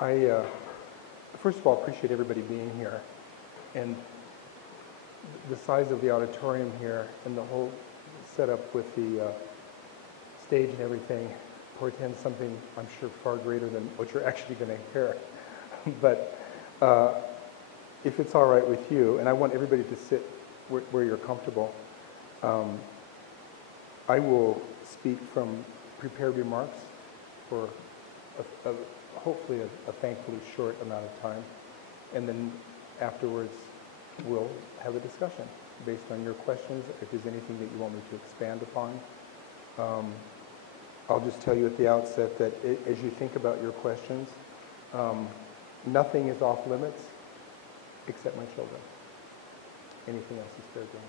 I, first of all, appreciate everybody being here. And the size of the auditorium here and the whole setup with the stage and everything portends something, I'm sure, far greater than what you're actually going to hear. But if it's all right with you, and I want everybody to sit where you're comfortable, I will speak from prepared remarks for hopefully a thankfully short amount of time, and then afterwards we'll have a discussion based on your questions. If there's anything that you want me to expand upon, I'll just tell you at the outset that as you think about your questions, nothing is off limits except my children. Anything else is fair game.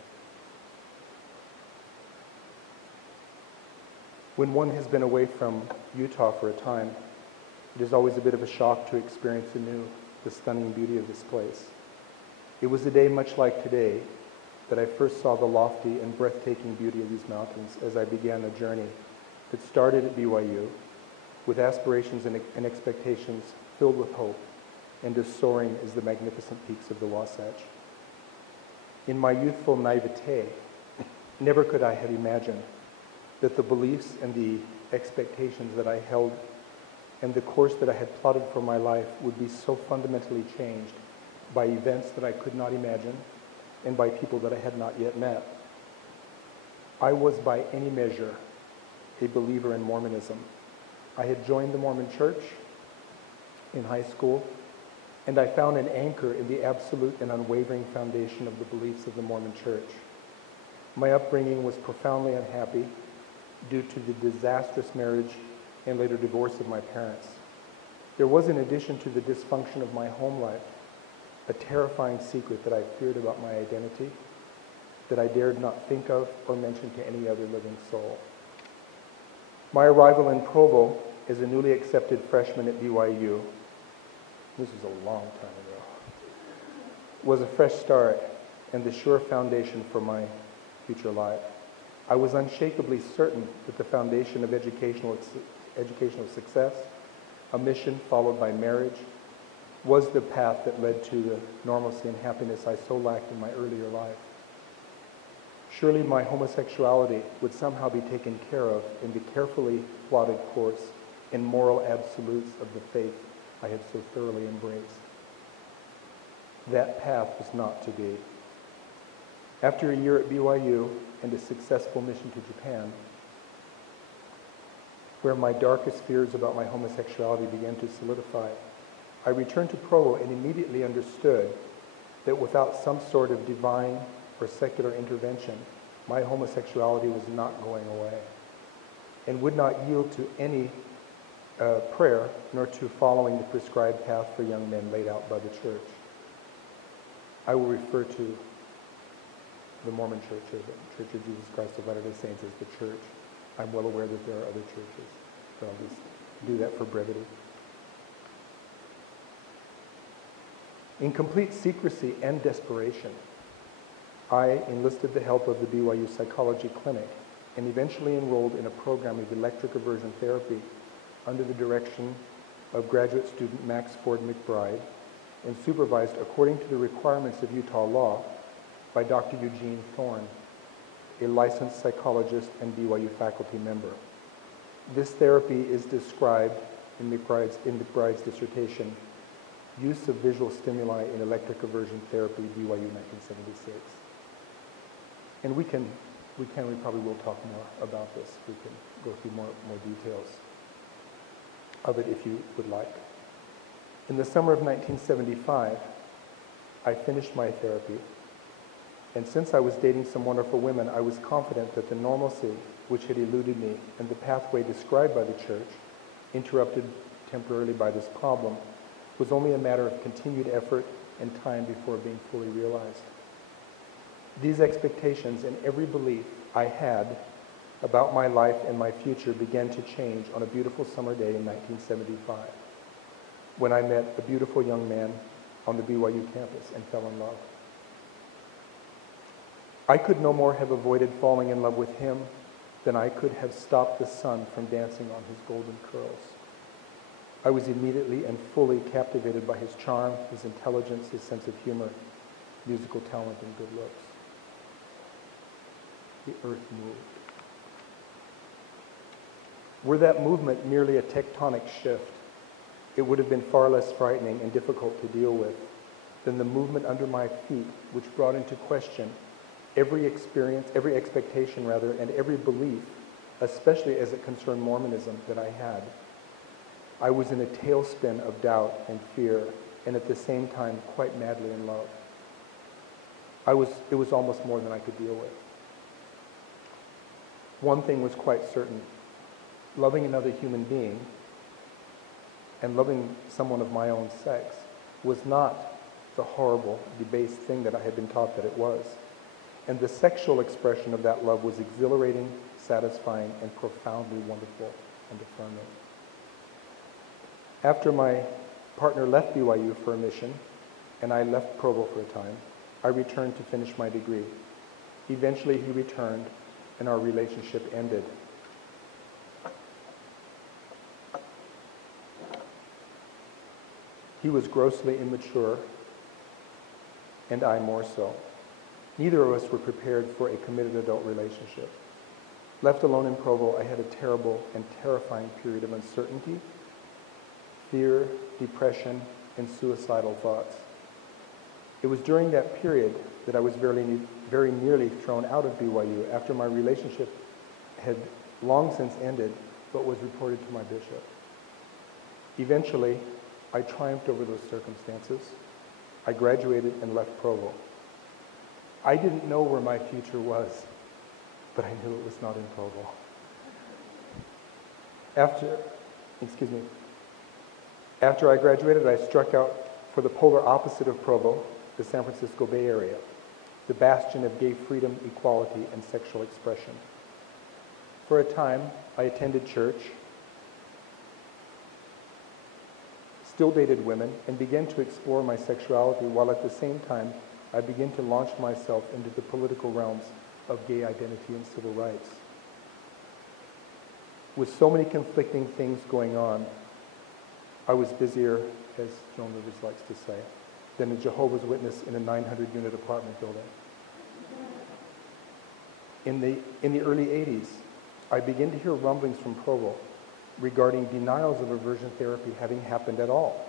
When one has been away from Utah for a time, it is always a bit of a shock to experience anew the stunning beauty of this place. It was a day much like today that I first saw the lofty and breathtaking beauty of these mountains as I began a journey that started at BYU with aspirations and expectations filled with hope and as soaring as the magnificent peaks of the Wasatch. In my youthful naivete, never could I have imagined that the beliefs and the expectations that I held and the course that I had plotted for my life would be so fundamentally changed by events that I could not imagine and by people that I had not yet met. I was by any measure a believer in Mormonism. I had joined the Mormon Church in high school, and I found an anchor in the absolute and unwavering foundation of the beliefs of the Mormon Church. My upbringing was profoundly unhappy due to the disastrous marriage and later divorce of my parents. There was, in addition to the dysfunction of my home life, a terrifying secret that I feared about my identity that I dared not think of or mention to any other living soul. My arrival in Provo as a newly accepted freshman at BYU, this was a long time ago, was a fresh start and the sure foundation for my future life. I was unshakably certain that the foundation of educational success, a mission followed by marriage, was the path that led to the normalcy and happiness I so lacked in my earlier life. Surely my homosexuality would somehow be taken care of in the carefully plotted course and moral absolutes of the faith I had so thoroughly embraced. That path was not to be. After a year at BYU and a successful mission to Japan, where my darkest fears about my homosexuality began to solidify, I returned to Provo and immediately understood that without some sort of divine or secular intervention, my homosexuality was not going away and would not yield to any prayer nor to following the prescribed path for young men laid out by the church. I will refer to the Mormon Church as the Church of Jesus Christ of Latter-day Saints as the church. I'm well aware that there are other churches, but I'll just do that for brevity. In complete secrecy and desperation, I enlisted the help of the BYU Psychology Clinic and eventually enrolled in a program of electric aversion therapy under the direction of graduate student Max Ford McBride and supervised according to the requirements of Utah law by Dr. Eugene Thorne, a licensed psychologist and BYU faculty member. This therapy is described in McBride's dissertation, Use of Visual Stimuli in Electric Aversion Therapy, BYU 1976. And we probably will talk more about this. We can go through more details of it if you would like. In the summer of 1975, I finished my therapy, and since I was dating some wonderful women, I was confident that the normalcy which had eluded me and the pathway described by the church, interrupted temporarily by this problem, was only a matter of continued effort and time before being fully realized. These expectations and every belief I had about my life and my future began to change on a beautiful summer day in 1975, when I met a beautiful young man on the BYU campus and fell in love. I could no more have avoided falling in love with him than I could have stopped the sun from dancing on his golden curls. I was immediately and fully captivated by his charm, his intelligence, his sense of humor, musical talent, and good looks. The earth moved. Were that movement merely a tectonic shift, it would have been far less frightening and difficult to deal with than the movement under my feet, which brought into question every experience, every expectation rather, and every belief, especially as it concerned Mormonism, that I had. I was in a tailspin of doubt and fear, and at the same time quite madly in love. It was almost more than I could deal with. One thing was quite certain. Loving another human being and loving someone of my own sex was not the horrible, debased thing that I had been taught that it was. And the sexual expression of that love was exhilarating, satisfying, and profoundly wonderful and affirming. After my partner left BYU for a mission, and I left Provo for a time, I returned to finish my degree. Eventually he returned, and our relationship ended. He was grossly immature, and I more so. Neither of us were prepared for a committed adult relationship. Left alone in Provo, I had a terrible and terrifying period of uncertainty, fear, depression, and suicidal thoughts. It was during that period that I was very nearly thrown out of BYU after my relationship had long since ended, but was reported to my bishop. Eventually, I triumphed over those circumstances. I graduated and left Provo. I didn't know where my future was, but I knew it was not in Provo. After I graduated, I struck out for the polar opposite of Provo, the San Francisco Bay Area, the bastion of gay freedom, equality, and sexual expression. For a time, I attended church, still dated women, and began to explore my sexuality, while at the same time, I began to launch myself into the political realms of gay identity and civil rights. With so many conflicting things going on, I was busier, as Joan Rivers likes to say, than a Jehovah's Witness in a 900-unit apartment building. In the early 80s, I began to hear rumblings from Provo regarding denials of aversion therapy having happened at all.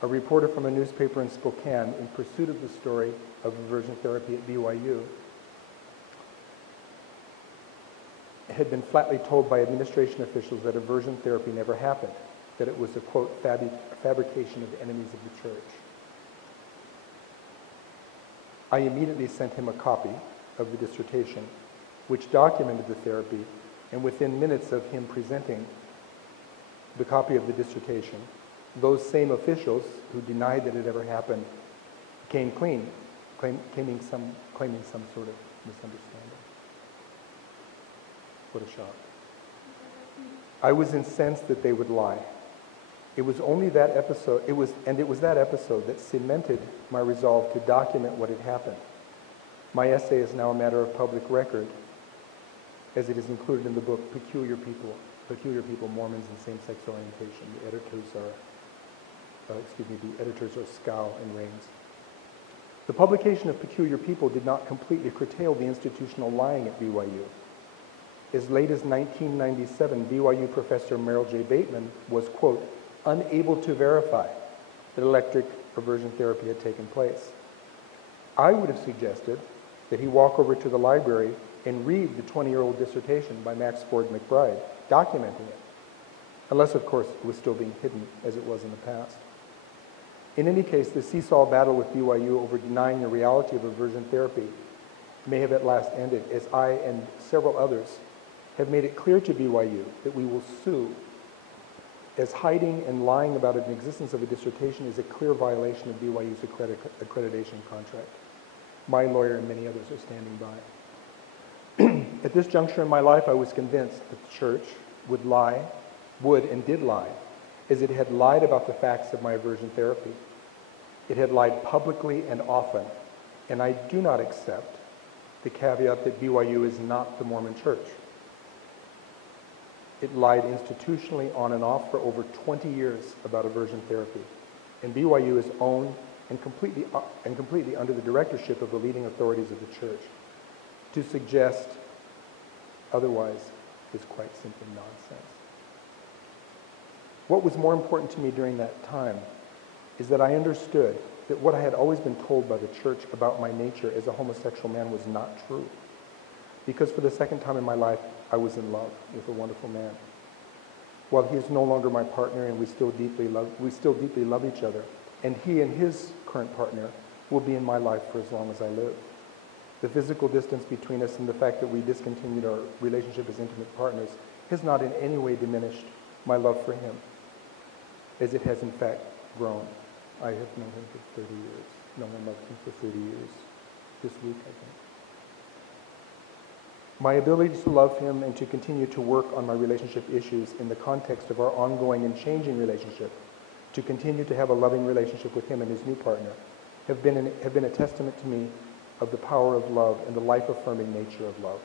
A reporter from a newspaper in Spokane, in pursuit of the story of aversion therapy at BYU, had been flatly told by administration officials that aversion therapy never happened, that it was a, quote, fabrication of enemies of the church. I immediately sent him a copy of the dissertation, which documented the therapy, and within minutes of him presenting the copy of the dissertation, those same officials who denied that it ever happened came clean, claiming some sort of misunderstanding. What a shock. I was incensed that they would lie. It was only that episode, it was that episode that cemented my resolve to document what had happened. My essay is now a matter of public record, as it is included in the book Peculiar People, Mormons, and Same-Sex Orientation. The editors are Scow and Rains. The publication of Peculiar People did not completely curtail the institutional lying at BYU. As late as 1997, BYU professor Merrill J. Bateman was, quote, unable to verify that electric aversion therapy had taken place. I would have suggested that he walk over to the library and read the 20-year-old dissertation by Max Ford McBride, documenting it, unless, of course, it was still being hidden as it was in the past. In any case, the seesaw battle with BYU over denying the reality of aversion therapy may have at last ended, as I and several others have made it clear to BYU that we will sue, as hiding and lying about an existence of a dissertation is a clear violation of BYU's accreditation contract. My lawyer and many others are standing by. At this juncture in my life, I was convinced that the church would and did lie, as it had lied about the facts of my aversion therapy. It had lied publicly and often, and I do not accept the caveat that BYU is not the Mormon church. It lied institutionally on and off for over 20 years about aversion therapy. And BYU is owned and completely under the directorship of the leading authorities of the church. To suggest otherwise is quite simply nonsense. What was more important to me during that time is that I understood that what I had always been told by the church about my nature as a homosexual man was not true. Because for the second time in my life, I was in love with a wonderful man. While he is no longer my partner and we still deeply love each other, and he and his current partner will be in my life for as long as I live. The physical distance between us and the fact that we discontinued our relationship as intimate partners has not in any way diminished my love for him, as it has in fact grown. I have known him for 30 years. No one loved him for 30 years. This week, I think. My ability to love him and to continue to work on my relationship issues in the context of our ongoing and changing relationship, to continue to have a loving relationship with him and his new partner, have been a testament to me of the power of love and the life-affirming nature of love.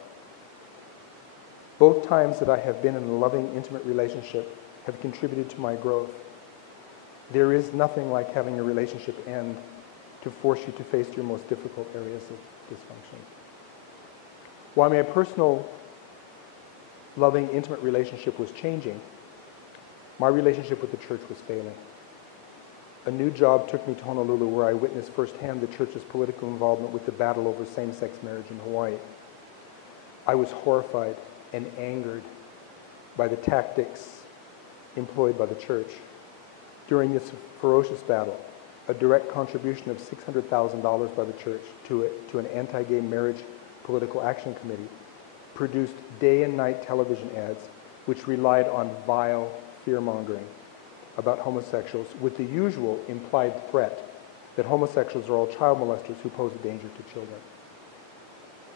Both times that I have been in a loving, intimate relationship have contributed to my growth. There is nothing like having a relationship end to force you to face your most difficult areas of dysfunction. While my personal, loving, intimate relationship was changing, my relationship with the church was failing. A new job took me to Honolulu, where I witnessed firsthand the church's political involvement with the battle over same-sex marriage in Hawaii. I was horrified and angered by the tactics employed by the church. During this ferocious battle, a direct contribution of $600,000 by the church to an anti-gay marriage political action committee produced day and night television ads which relied on vile fear-mongering about homosexuals with the usual implied threat that homosexuals are all child molesters who pose a danger to children.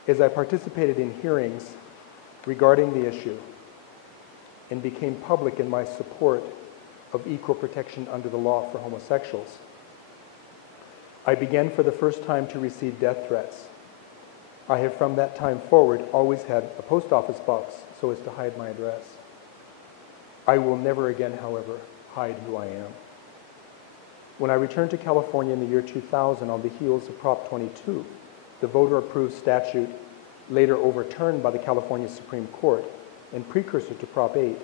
As I participated in hearings regarding the issue and became public in my support of equal protection under the law for homosexuals, I began for the first time to receive death threats. I have from that time forward always had a post office box so as to hide my address. I will never again, however, hide who I am. When I returned to California in the year 2000 on the heels of Prop 22, the voter-approved statute later overturned by the California Supreme Court and precursor to Prop 8,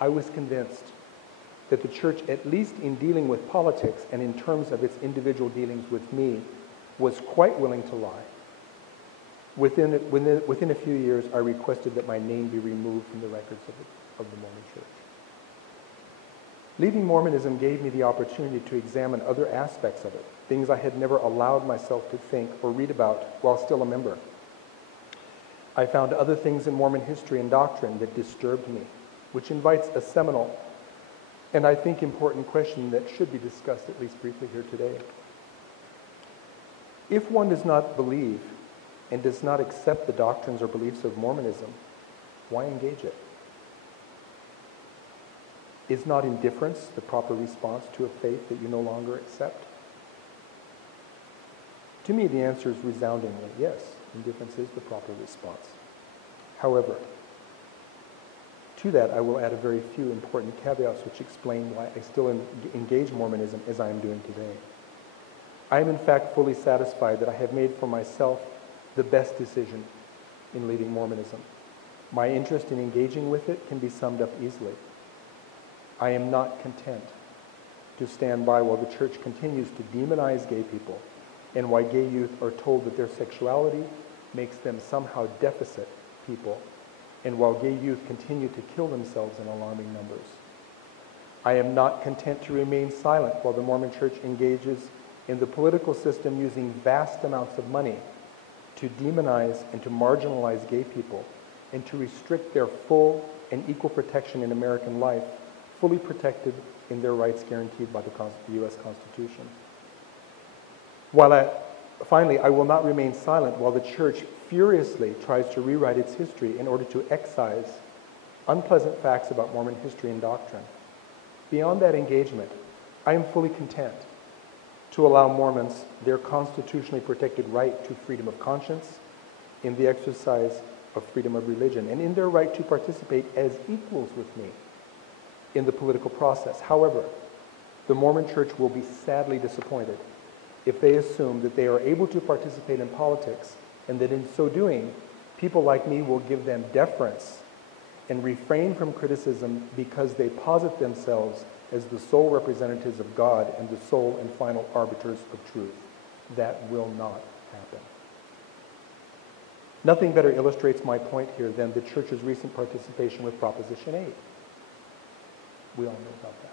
I was convinced that the church, at least in dealing with politics and in terms of its individual dealings with me, was quite willing to lie. Within a few years, I requested that my name be removed from the records of the Mormon Church. Leaving Mormonism gave me the opportunity to examine other aspects of it, things I had never allowed myself to think or read about while still a member. I found other things in Mormon history and doctrine that disturbed me, which invites a seminal and I think important question that should be discussed at least briefly here today. If one does not believe and does not accept the doctrines or beliefs of Mormonism, why engage it? Is not indifference the proper response to a faith that you no longer accept? To me, the answer is resoundingly yes, indifference is the proper response. However, to that I will add a very few important caveats which explain why I still engage Mormonism as I am doing today. I am in fact fully satisfied that I have made for myself the best decision in leading Mormonism. My interest in engaging with it can be summed up easily. I am not content to stand by while the church continues to demonize gay people and why gay youth are told that their sexuality makes them somehow deficit people, and while gay youth continue to kill themselves in alarming numbers. I am not content to remain silent while the Mormon Church engages in the political system using vast amounts of money to demonize and to marginalize gay people and to restrict their full and equal protection in American life, fully protected in their rights guaranteed by the U.S. Constitution. Finally, I will not remain silent while the church furiously tries to rewrite its history in order to excise unpleasant facts about Mormon history and doctrine. Beyond that engagement, I am fully content to allow Mormons their constitutionally protected right to freedom of conscience in the exercise of freedom of religion and in their right to participate as equals with me in the political process. However, the Mormon Church will be sadly disappointed if they assume that they are able to participate in politics and that in so doing, people like me will give them deference and refrain from criticism because they posit themselves as the sole representatives of God and the sole and final arbiters of truth. That will not happen. Nothing better illustrates my point here than the Church's recent participation with Proposition 8. We all know about that.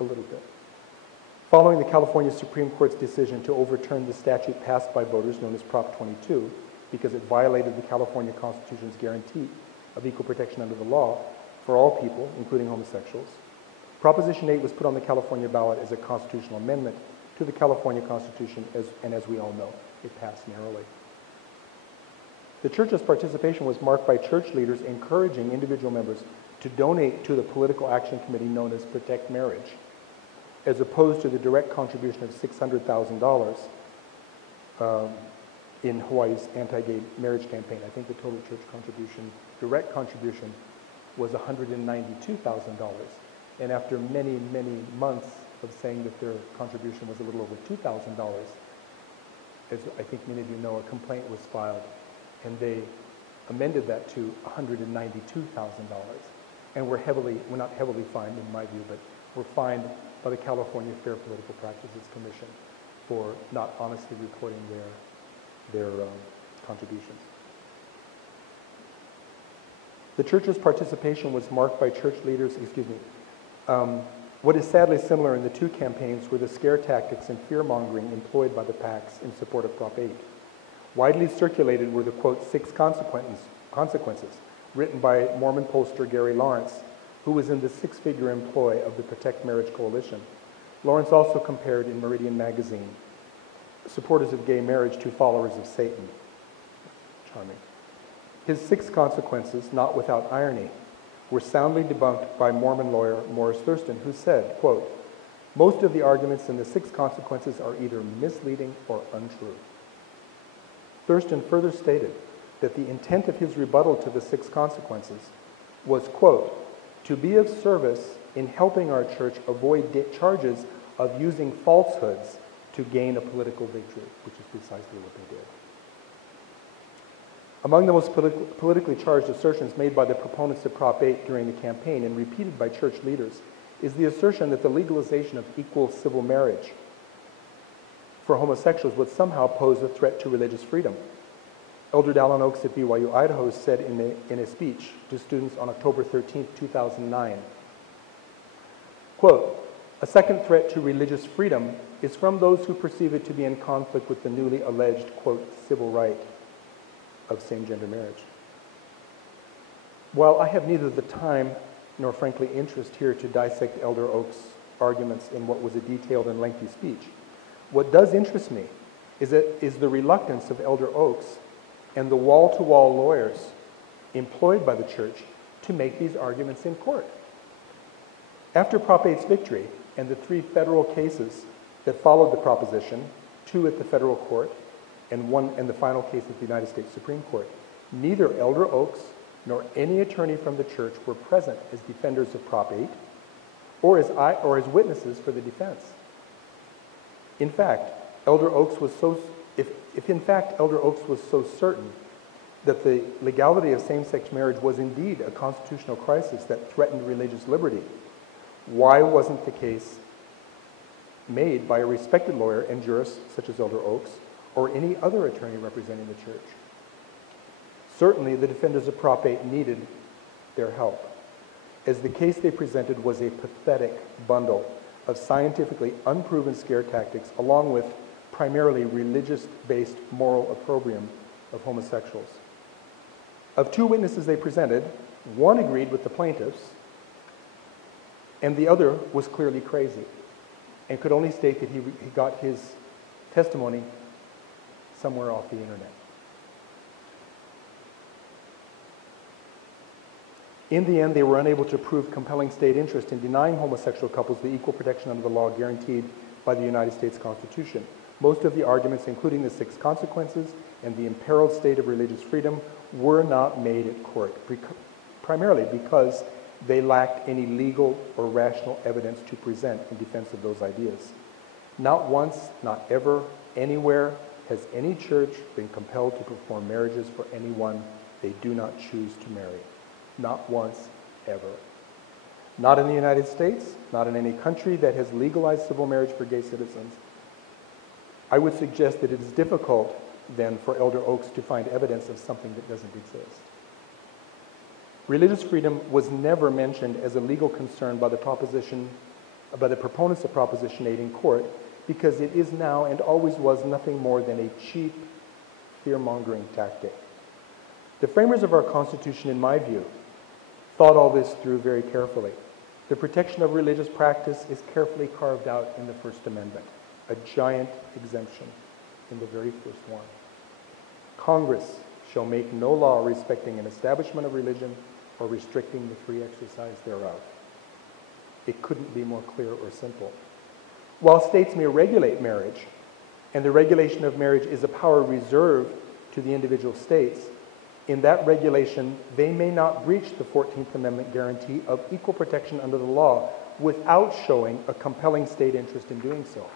A little bit. Following the California Supreme Court's decision to overturn the statute passed by voters known as Prop 22 because it violated the California Constitution's guarantee of equal protection under the law for all people, including homosexuals, Proposition 8 was put on the California ballot as a constitutional amendment to the California Constitution, and as we all know, it passed narrowly. The Church's participation was marked by church leaders encouraging individual members to donate to the political action committee known as Protect Marriage, as opposed to the direct contribution of $600,000 in Hawaii's anti-gay marriage campaign. I think the total church contribution, direct contribution, was $192,000. And after many, many months of saying that their contribution was a little over $2,000, as I think many of you know, a complaint was filed, and they amended that to $192,000. And we're not heavily fined in my view, but we're fined by the California Fair Political Practices Commission for not honestly reporting their contributions. The Church's participation was marked by church leaders, what is sadly similar in the two campaigns were the scare tactics and fear-mongering employed by the PACs in support of Prop 8. Widely circulated were the, quote, 6 consequences, written by Mormon pollster Gary Lawrence, who was in the 6-figure employ of the Protect Marriage Coalition. Lawrence also compared in Meridian magazine supporters of gay marriage to followers of Satan. Charming. His 6 consequences, not without irony, were soundly debunked by Mormon lawyer Morris Thurston, who said, quote, most of the arguments in the 6 consequences are either misleading or untrue. Thurston further stated that the intent of his rebuttal to the 6 consequences was, quote, to be of service in helping our church avoid charges of using falsehoods to gain a political victory, which is precisely what they did. Among the most politically charged assertions made by the proponents of Prop 8 during the campaign and repeated by church leaders is the assertion that the legalization of equal civil marriage for homosexuals would somehow pose a threat to religious freedom. Elder Dallin Oaks at BYU, Idaho said in a speech to students on October 13, 2009, quote, a second threat to religious freedom is from those who perceive it to be in conflict with the newly alleged, quote, civil right of same-gender marriage. While I have neither the time nor, frankly, interest here to dissect Elder Oaks' arguments in what was a detailed and lengthy speech, what does interest me is the reluctance of Elder Oaks and the wall-to-wall lawyers employed by the church to make these arguments in court. After Prop 8's victory and the 3 federal cases that followed the proposition, 2 at the federal court and the final case at the United States Supreme Court, neither Elder Oaks nor any attorney from the church were present as defenders of Prop 8 or as witnesses for the defense. In fact, Elder Oaks was so certain that the legality of same-sex marriage was indeed a constitutional crisis that threatened religious liberty, why wasn't the case made by a respected lawyer and jurist such as Elder Oaks or any other attorney representing the church? Certainly, the defenders of Prop 8 needed their help, as the case they presented was a pathetic bundle of scientifically unproven scare tactics, along with primarily religious-based moral opprobrium of homosexuals. Of 2 witnesses they presented, one agreed with the plaintiffs, and the other was clearly crazy and could only state that he got his testimony somewhere off the internet. In the end, they were unable to prove compelling state interest in denying homosexual couples the equal protection under the law guaranteed by the United States Constitution. Most of the arguments, including the 6 consequences and the imperiled state of religious freedom, were not made at court, primarily because they lacked any legal or rational evidence to present in defense of those ideas. Not once, not ever, anywhere has any church been compelled to perform marriages for anyone they do not choose to marry. Not once, ever. Not in the United States, not in any country that has legalized civil marriage for gay citizens. I would suggest that it is difficult then for Elder Oaks to find evidence of something that doesn't exist. Religious freedom was never mentioned as a legal concern by the proponents of Proposition 8 in court, because it is now and always was nothing more than a cheap, fear-mongering tactic. The framers of our Constitution, in my view, thought all this through very carefully. The protection of religious practice is carefully carved out in the First Amendment, a giant exemption in the very first one. Congress shall make no law respecting an establishment of religion or restricting the free exercise thereof. It couldn't be more clear or simple. While states may regulate marriage, and the regulation of marriage is a power reserved to the individual states, in that regulation, they may not breach the 14th Amendment guarantee of equal protection under the law without showing a compelling state interest in doing so.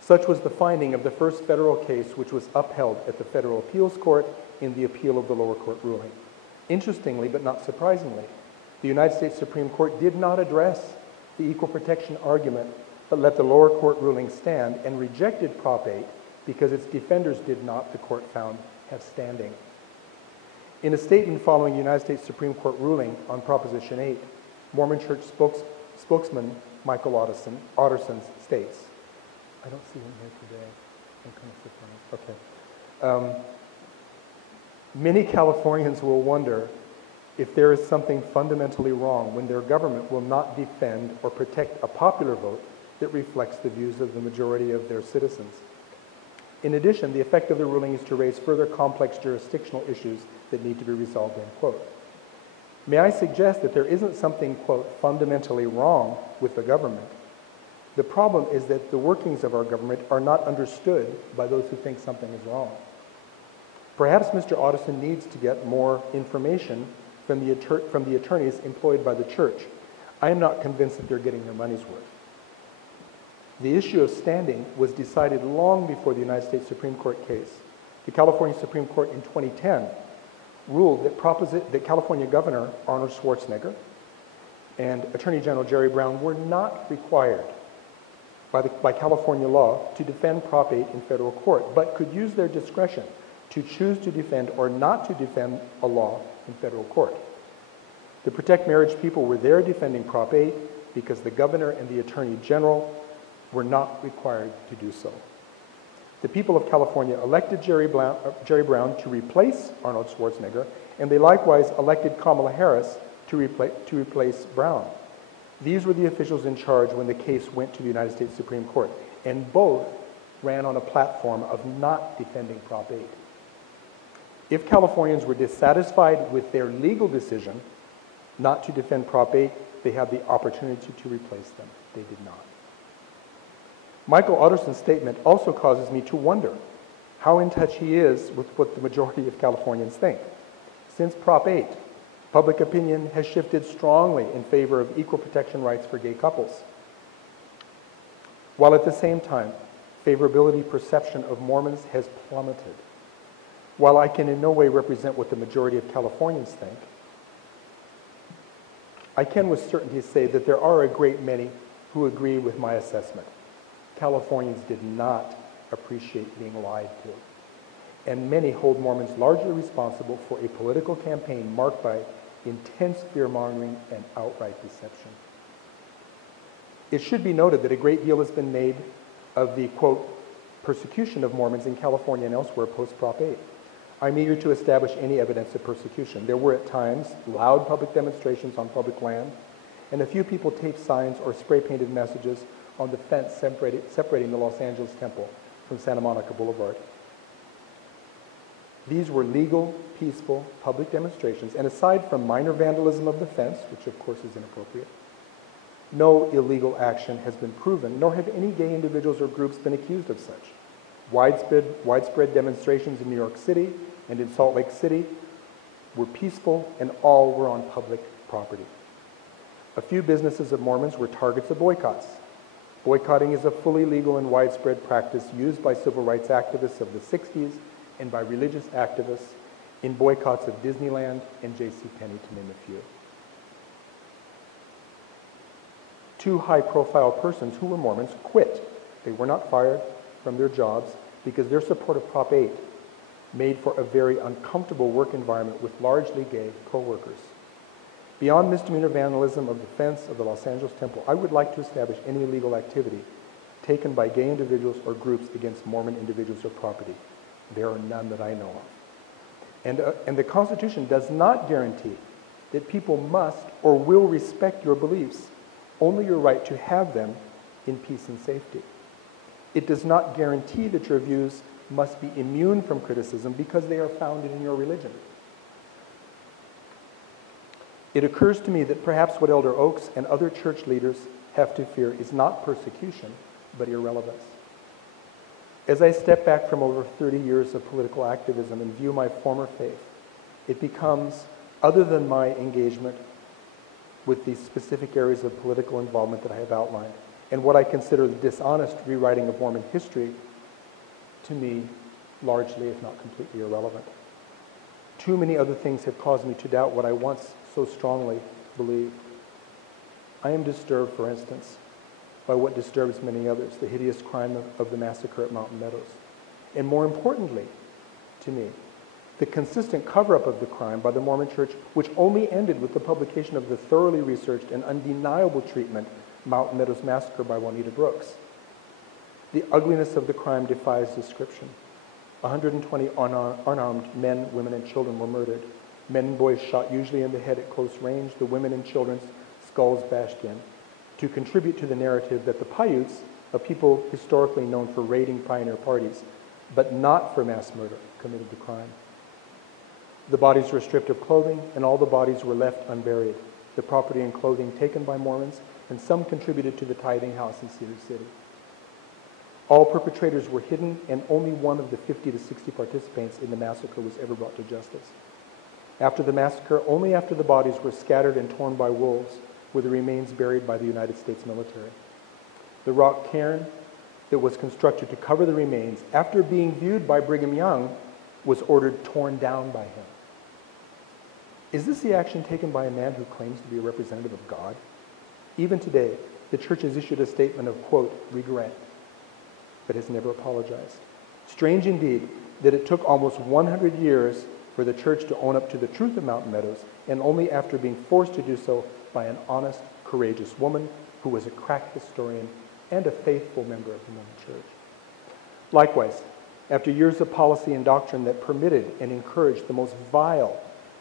Such was the finding of the first federal case which was upheld at the Federal Appeals Court in the appeal of the lower court ruling. Interestingly, but not surprisingly, the United States Supreme Court did not address the equal protection argument, but let the lower court ruling stand and rejected Prop 8 because its defenders did not, the court found, have standing. In a statement following the United States Supreme Court ruling on Proposition 8, Mormon Church spokesman Michael Otterson states, I don't see him here today. I'm kind of surprised. Okay. Many Californians will wonder if there is something fundamentally wrong when their government will not defend or protect a popular vote that reflects the views of the majority of their citizens. In addition, the effect of the ruling is to raise further complex jurisdictional issues that need to be resolved, end quote. May I suggest that there isn't something, quote, fundamentally wrong with the government. The problem is that the workings of our government are not understood by those who think something is wrong. Perhaps Mr. Otterson needs to get more information from the attorneys employed by the church. I am not convinced that they're getting their money's worth. The issue of standing was decided long before the United States Supreme Court case. The California Supreme Court in 2010 ruled that California Governor Arnold Schwarzenegger and Attorney General Jerry Brown were not required by California law to defend Prop 8 in federal court, but could use their discretion to choose to defend or not to defend a law in federal court. The Protect Marriage people were there defending Prop 8 because the governor and the attorney general were not required to do so. The people of California elected Jerry Brown to replace Arnold Schwarzenegger, and they likewise elected Kamala Harris to replace Brown. These were the officials in charge when the case went to the United States Supreme Court, and both ran on a platform of not defending Prop 8. If Californians were dissatisfied with their legal decision not to defend Prop 8, they had the opportunity to replace them. They did not. Michael Otterson's statement also causes me to wonder how in touch he is with what the majority of Californians think. Since Prop 8, public opinion has shifted strongly in favor of equal protection rights for gay couples, while at the same time, favorability perception of Mormons has plummeted. While I can in no way represent what the majority of Californians think, I can with certainty say that there are a great many who agree with my assessment. Californians did not appreciate being lied to, and many hold Mormons largely responsible for a political campaign marked by intense fear-mongering and outright deception. It should be noted that a great deal has been made of the, quote, persecution of Mormons in California and elsewhere post-Prop 8. I'm eager to establish any evidence of persecution. There were at times loud public demonstrations on public land, and a few people taped signs or spray-painted messages on the fence separating the Los Angeles Temple from Santa Monica Boulevard. These were legal, peaceful, public demonstrations, and aside from minor vandalism of the fence, which of course is inappropriate, no illegal action has been proven, nor have any gay individuals or groups been accused of such. Widespread demonstrations in New York City and in Salt Lake City were peaceful, and all were on public property. A few businesses of Mormons were targets of boycotts. Boycotting is a fully legal and widespread practice used by civil rights activists of the 60s and by religious activists in boycotts of Disneyland and JCPenney, to name a few. Two high-profile persons who were Mormons quit. They were not fired from their jobs because their support of Prop 8 made for a very uncomfortable work environment with largely gay co-workers. Beyond misdemeanor vandalism of the fence of the Los Angeles Temple, I would like to establish any illegal activity taken by gay individuals or groups against Mormon individuals or property. There are none that I know of. And the Constitution does not guarantee that people must or will respect your beliefs, only your right to have them in peace and safety. It does not guarantee that your views must be immune from criticism because they are founded in your religion. It occurs to me that perhaps what Elder Oaks and other church leaders have to fear is not persecution, but irrelevance. As I step back from over 30 years of political activism and view my former faith, it becomes, other than my engagement with the specific areas of political involvement that I have outlined, and what I consider the dishonest rewriting of Mormon history, to me, largely, if not completely, irrelevant. Too many other things have caused me to doubt what I once so strongly believed. I am disturbed, for instance, by what disturbs many others, the hideous crime of the massacre at Mountain Meadows. And more importantly, to me, the consistent cover-up of the crime by the Mormon Church, which only ended with the publication of the thoroughly researched and undeniable treatment, Mountain Meadows Massacre by Juanita Brooks. The ugliness of the crime defies description. 120 unarmed men, women, and children were murdered. Men and boys shot usually in the head at close range, the women and children's skulls bashed in, to contribute to the narrative that the Paiutes, a people historically known for raiding pioneer parties, but not for mass murder, committed the crime. The bodies were stripped of clothing, and all the bodies were left unburied. The property and clothing taken by Mormons, and some contributed to the tithing house in Cedar City. All perpetrators were hidden, and only one of the 50 to 60 participants in the massacre was ever brought to justice. After the massacre, only after the bodies were scattered and torn by wolves were the remains buried by the United States military. The rock cairn that was constructed to cover the remains, after being viewed by Brigham Young, was ordered torn down by him. Is this the action taken by a man who claims to be a representative of God? Even today, the church has issued a statement of, quote, regret, but has never apologized. Strange indeed that it took almost 100 years for the church to own up to the truth of Mountain Meadows, and only after being forced to do so by an honest, courageous woman who was a crack historian and a faithful member of the Mormon Church. Likewise, after years of policy and doctrine that permitted and encouraged the most vile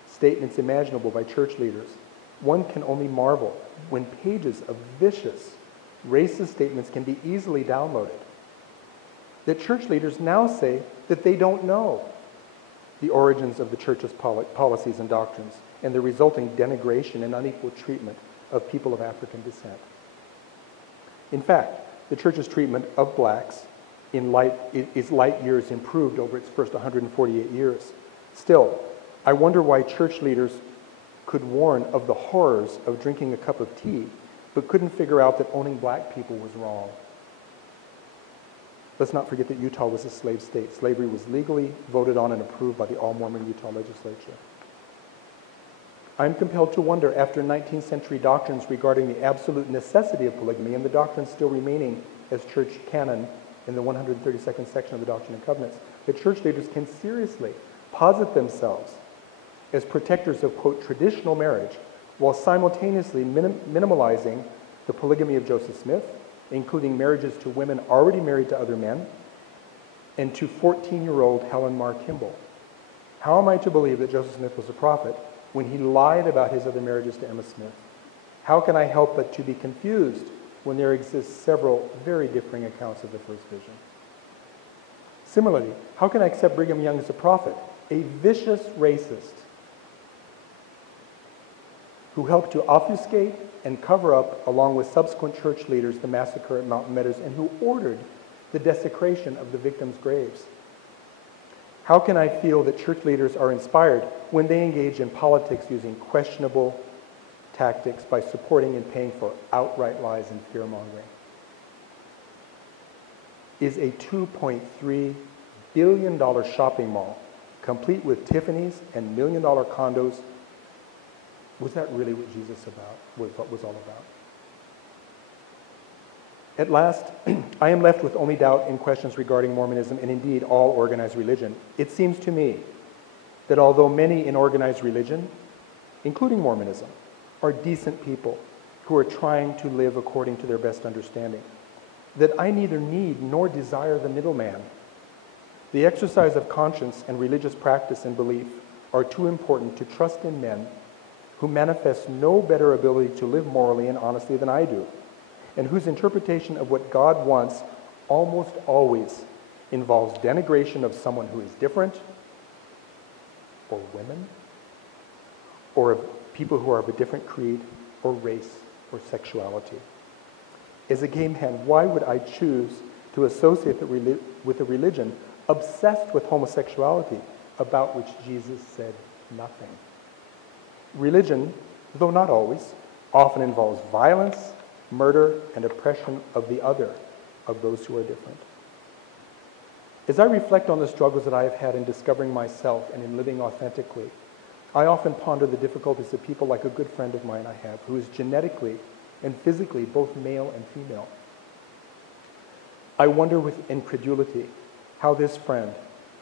statements imaginable by church leaders, one can only marvel when pages of vicious, racist statements can be easily downloaded. That church leaders now say that they don't know the origins of the church's policies and doctrines and the resulting denigration and unequal treatment of people of African descent. In fact, the church's treatment of blacks is light years improved over its first 148 years. Still, I wonder why church leaders could warn of the horrors of drinking a cup of tea, but couldn't figure out that owning black people was wrong. Let's not forget that Utah was a slave state. Slavery was legally voted on and approved by the all-Mormon Utah legislature. I'm compelled to wonder, after 19th century doctrines regarding the absolute necessity of polygamy and the doctrines still remaining as church canon in the 132nd section of the Doctrine and Covenants, that church leaders can seriously posit themselves as protectors of, quote, traditional marriage, while simultaneously minimalizing the polygamy of Joseph Smith, including marriages to women already married to other men, and to 14-year-old Helen Mar Kimball. How am I to believe that Joseph Smith was a prophet when he lied about his other marriages to Emma Smith? How can I help but to be confused when there exist several very differing accounts of the first vision? Similarly, how can I accept Brigham Young as a prophet, a vicious racist who helped to obfuscate and cover up, along with subsequent church leaders, the massacre at Mountain Meadows, and who ordered the desecration of the victims' graves? How can I feel that church leaders are inspired when they engage in politics using questionable tactics by supporting and paying for outright lies and fear-mongering? Is a $2.3 billion shopping mall, complete with Tiffany's and million-dollar condos, was that really what Jesus was all about? At last, I am left with only doubt in questions regarding Mormonism and indeed all organized religion. It seems to me that although many in organized religion, including Mormonism, are decent people who are trying to live according to their best understanding, that I neither need nor desire the middleman. The exercise of conscience and religious practice and belief are too important to trust in men who manifest no better ability to live morally and honestly than I do, and whose interpretation of what God wants almost always involves denigration of someone who is different, or women, or of people who are of a different creed, or race, or sexuality. As a gay man, why would I choose to associate with a religion obsessed with homosexuality, about which Jesus said nothing? Religion, though not always, often involves violence, murder, and oppression of the other, of those who are different. As I reflect on the struggles that I have had in discovering myself and in living authentically, I often ponder the difficulties of people like a good friend of mine I have, who is genetically and physically both male and female. I wonder with incredulity how this friend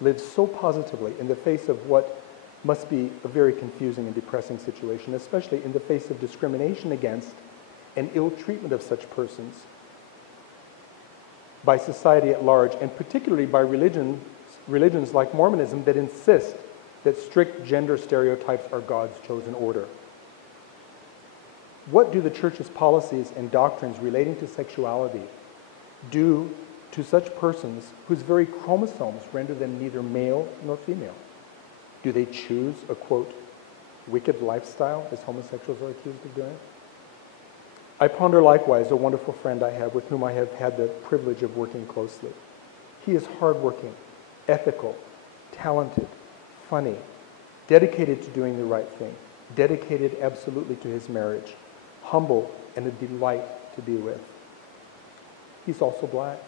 lives so positively in the face of what must be a very confusing and depressing situation, especially in the face of discrimination against and ill treatment of such persons by society at large, and particularly by religions like Mormonism that insist that strict gender stereotypes are God's chosen order. What do the church's policies and doctrines relating to sexuality do to such persons whose very chromosomes render them neither male nor female? Do they choose a, quote, wicked lifestyle, as homosexuals are accused of doing? I ponder likewise a wonderful friend I have with whom I have had the privilege of working closely. He is hardworking, ethical, talented, funny, dedicated to doing the right thing, dedicated absolutely to his marriage, humble and a delight to be with. He's also black.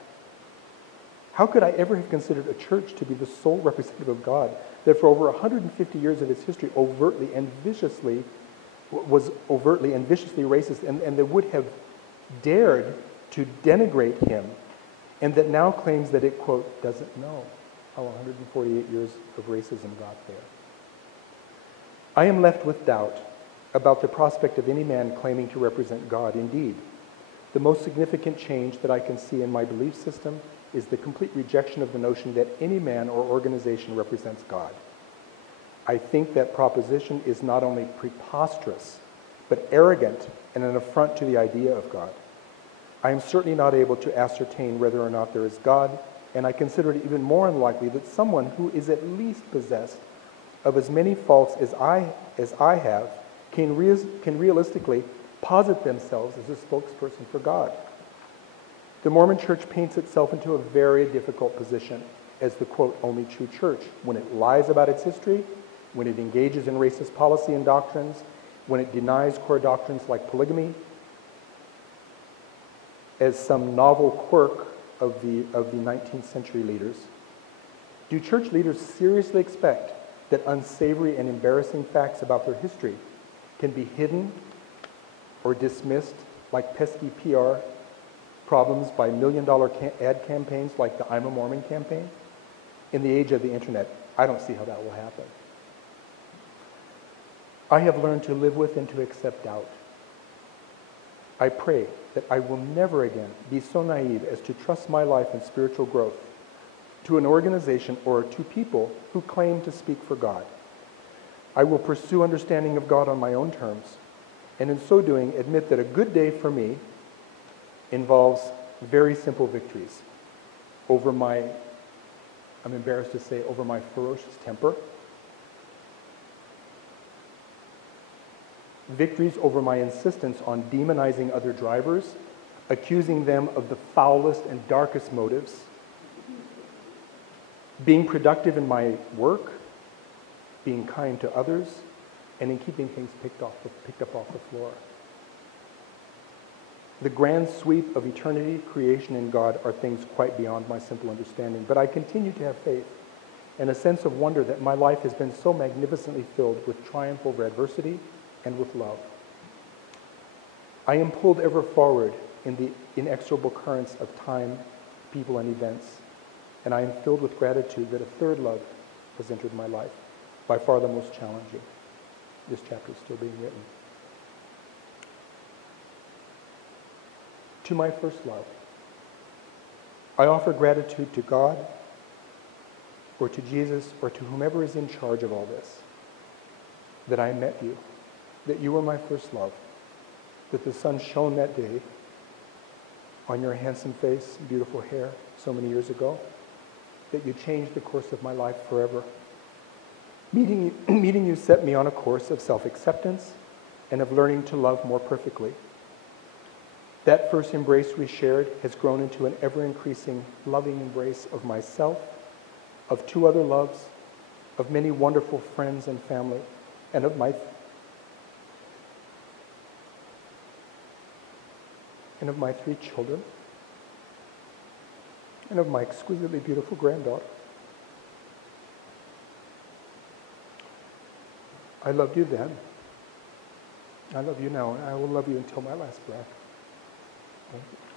How could I ever have considered a church to be the sole representative of God that for over 150 years of its history was overtly and viciously racist, and that would have dared to denigrate him, and that now claims that it, quote, doesn't know how 148 years of racism got there? I am left with doubt about the prospect of any man claiming to represent God. Indeed, the most significant change that I can see in my belief system is the complete rejection of the notion that any man or organization represents God. I think that proposition is not only preposterous, but arrogant and an affront to the idea of God. I am certainly not able to ascertain whether or not there is God, and I consider it even more unlikely that someone who is at least possessed of as many faults as I have can realistically posit themselves as a spokesperson for God. The Mormon Church paints itself into a very difficult position as the, quote, only true church when it lies about its history, when it engages in racist policy and doctrines, when it denies core doctrines like polygamy as some novel quirk of the 19th century leaders. Do church leaders seriously expect that unsavory and embarrassing facts about their history can be hidden or dismissed like pesky PR problems by million-dollar ad campaigns like the I'm a Mormon campaign? In the age of the internet, I don't see how that will happen. I have learned to live with and to accept doubt. I pray that I will never again be so naive as to trust my life and spiritual growth to an organization or to people who claim to speak for God. I will pursue understanding of God on my own terms, and in so doing, admit that a good day for me involves very simple victories over my, I'm embarrassed to say, over my ferocious temper, victories over my insistence on demonizing other drivers, accusing them of the foulest and darkest motives, being productive in my work, being kind to others, and in keeping things picked up off the floor. The grand sweep of eternity, creation, and God are things quite beyond my simple understanding, but I continue to have faith and a sense of wonder that my life has been so magnificently filled with triumph over adversity and with love. I am pulled ever forward in the inexorable currents of time, people, and events, and I am filled with gratitude that a third love has entered my life, by far the most challenging. This chapter is still being written. To my first love, I offer gratitude to God, or to Jesus, or to whomever is in charge of all this, that I met you, that you were my first love, that the sun shone that day on your handsome face, beautiful hair, so many years ago, that you changed the course of my life forever. Meeting you set me on a course of self-acceptance and of learning to love more perfectly. That first embrace we shared has grown into an ever-increasing loving embrace of myself, of two other loves, of many wonderful friends and family, and of my three children, and of my exquisitely beautiful granddaughter. I loved you then. I love you now, and I will love you until my last breath. Thank you.